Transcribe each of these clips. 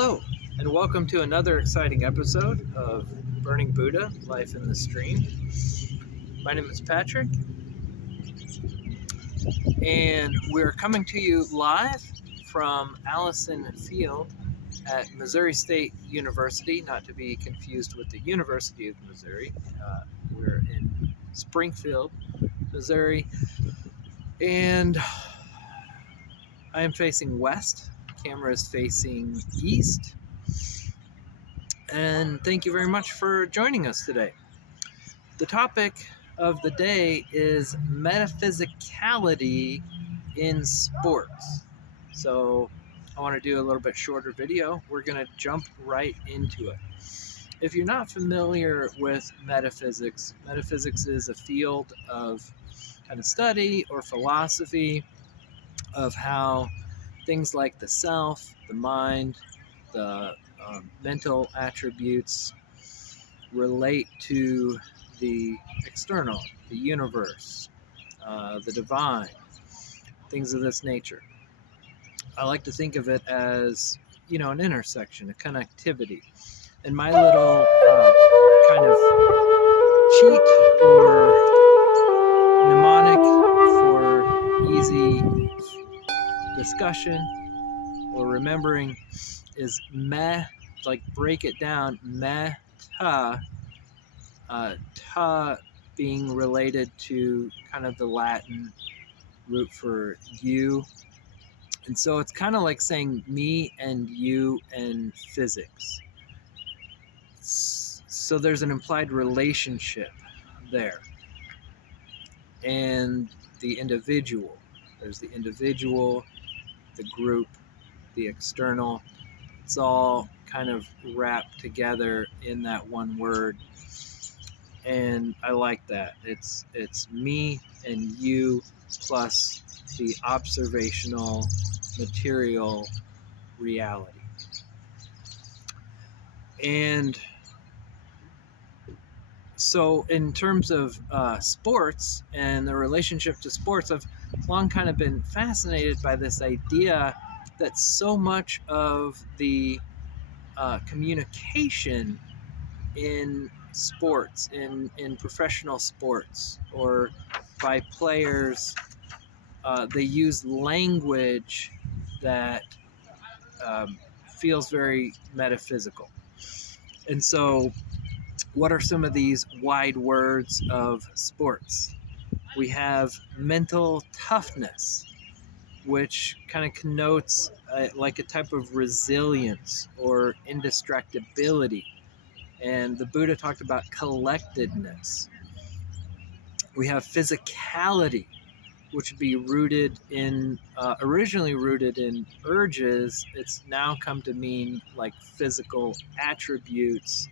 Hello, and welcome to another exciting episode of Burning Buddha, Life in the Stream. My name is Patrick, and we're coming to you live from Allison Field at Missouri State University, not to be confused with the University of Missouri. We're in Springfield, Missouri, and I am facing west. The camera is facing east. And thank you very much for joining us today. The topic of the day is metaphysicality in sports. So I want to do a little bit shorter video. We're going to jump right into it. If you're not familiar with metaphysics, metaphysics is a field of kind of study or philosophy of how things like the self, the mind, the mental attributes relate to the external, the universe, the divine, things of this nature. I like to think of it as, an intersection, a connectivity. And my little kind of cheat or mnemonic for easy discussion or remembering is like break it down, meta, ta being related to kind of the Latin root for you. And so it's kind of like saying me and you and physics. So there's an implied relationship there. And the individual. There's the individual, the group, the external. It's all kind of wrapped together in that one word. And I like that. It's me and you plus the observational material reality. And so in terms of sports and the relationship to sports, I've long kind of been fascinated by this idea that so much of the communication in sports, in professional sports, or by players, they use language that feels very metaphysical. And so what are some of these wide words of sports? We have mental toughness, which kind of connotes like a type of resilience or indestructibility. And the Buddha talked about collectedness. We have physicality, which would be rooted in, originally rooted in urges. It's now come to mean like physical attributes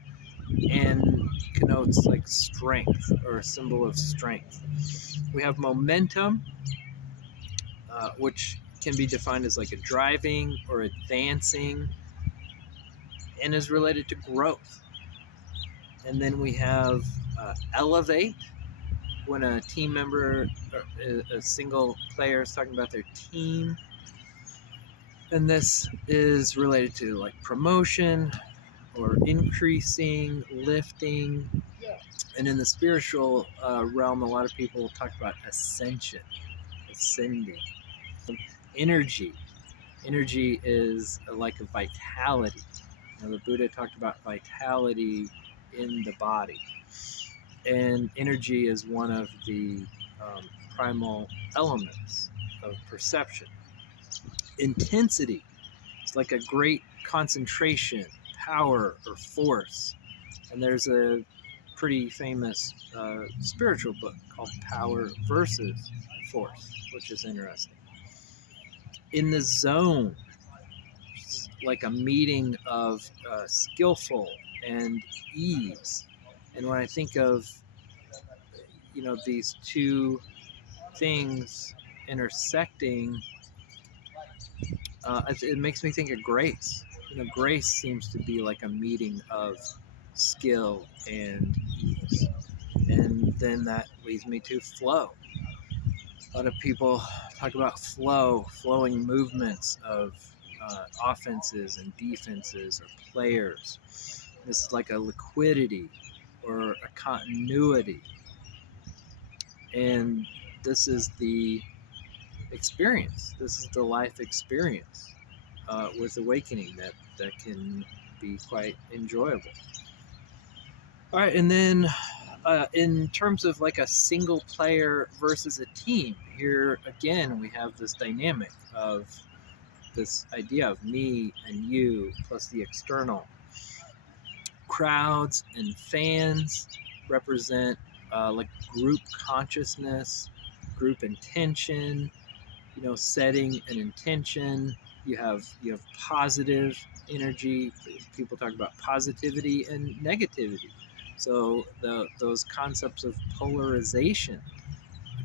and connotes like strength or a symbol of strength. We have momentum, which can be defined as like a driving or advancing and is related to growth. And then we have elevate, when a team member or a single player is talking about their team. And this is related to like promotion or increasing, lifting. And in the spiritual realm, a lot of people talk about ascension, ascending. Energy. Energy is like a vitality. The Buddha talked about vitality in the body. And energy is one of the primal elements of perception. Intensity is like a great concentration, power, or force. And there's a pretty famous spiritual book called Power versus Force, which is interesting. In the zone, like a meeting of skillful and ease. And when I think of, these two things intersecting, it makes me think of grace. Grace seems to be like a meeting of skill and ease. And then that leads me to flow. A lot of people talk about flow, flowing movements of offenses and defenses or players. This is like a liquidity or a continuity. And this is the experience. This is the life experience with awakening that can be quite enjoyable. All right, and then in terms of like a single player versus a team, here again we have this dynamic of this idea of me and you plus the external. Crowds and fans represent like group consciousness, group intention, setting an intention. You have positive energy. People talk about positivity and negativity. So those concepts of polarization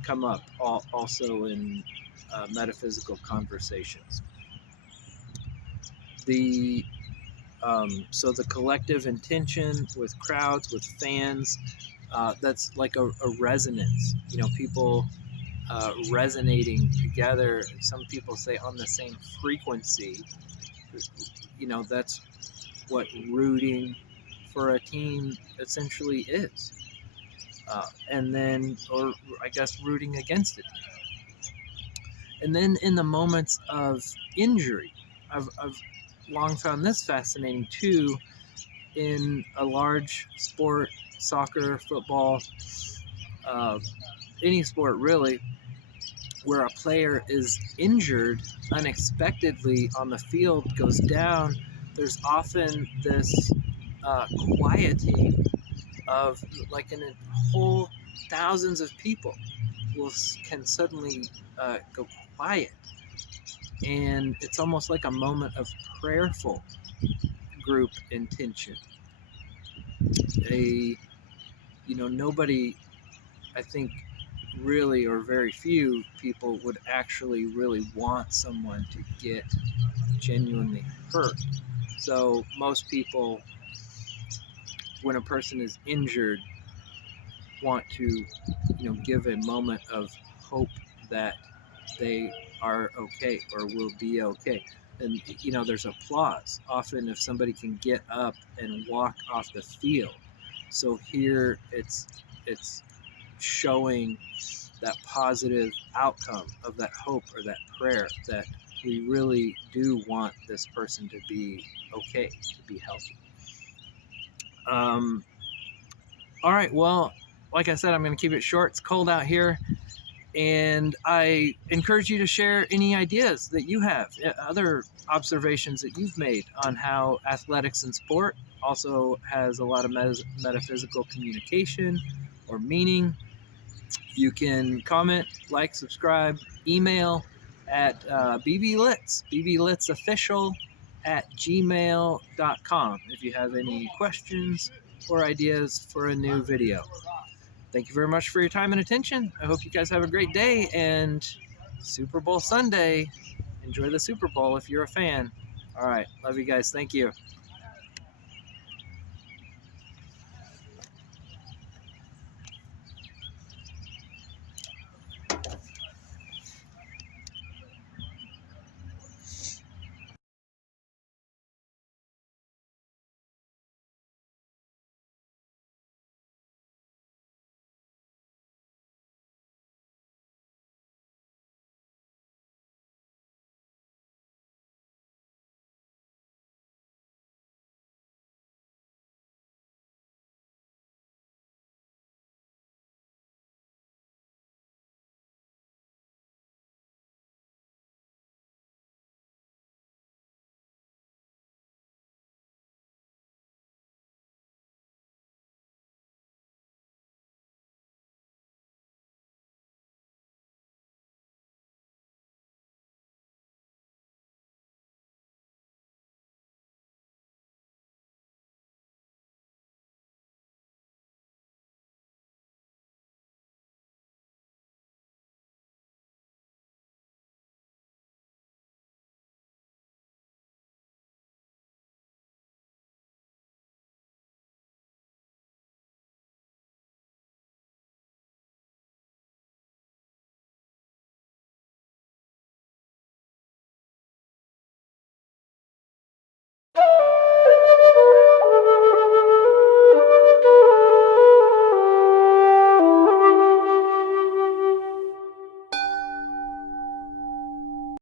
come up also in metaphysical conversations. So the collective intention with crowds, with fans, that's like a resonance. People resonating together. Some people say on the same frequency. That's what rooting for a team essentially is. And then, or I guess, rooting against it. And then in the moments of injury, I've long found this fascinating too. In a large sport, soccer, football, any sport really, where a player is injured unexpectedly on the field, goes down, there's often this quieting of, like, in a whole thousands of people can suddenly go quiet, and it's almost like a moment of prayerful group intention. Nobody, I think, really, or very few people would actually really want someone to get genuinely hurt. So most people, when a person is injured, want to give a moment of hope that they are okay or will be okay. And there's applause often if somebody can get up and walk off the field. So here it's showing that positive outcome of that hope or that prayer, that we really do want this person to be okay, to be healthy. All right, well, like I said, I'm going to keep it short. It's cold out here, and I encourage you to share any ideas that you have, other observations that you've made on how athletics and sport also has a lot of metaphysical communication or meaning. You can comment, like, subscribe, email at bblichtsofficial@gmail.com if you have any questions or ideas for a new video. Thank you very much for your time and attention. I hope you guys have a great day, and Super Bowl Sunday. Enjoy the Super Bowl if you're a fan. All right. Love you guys. Thank you.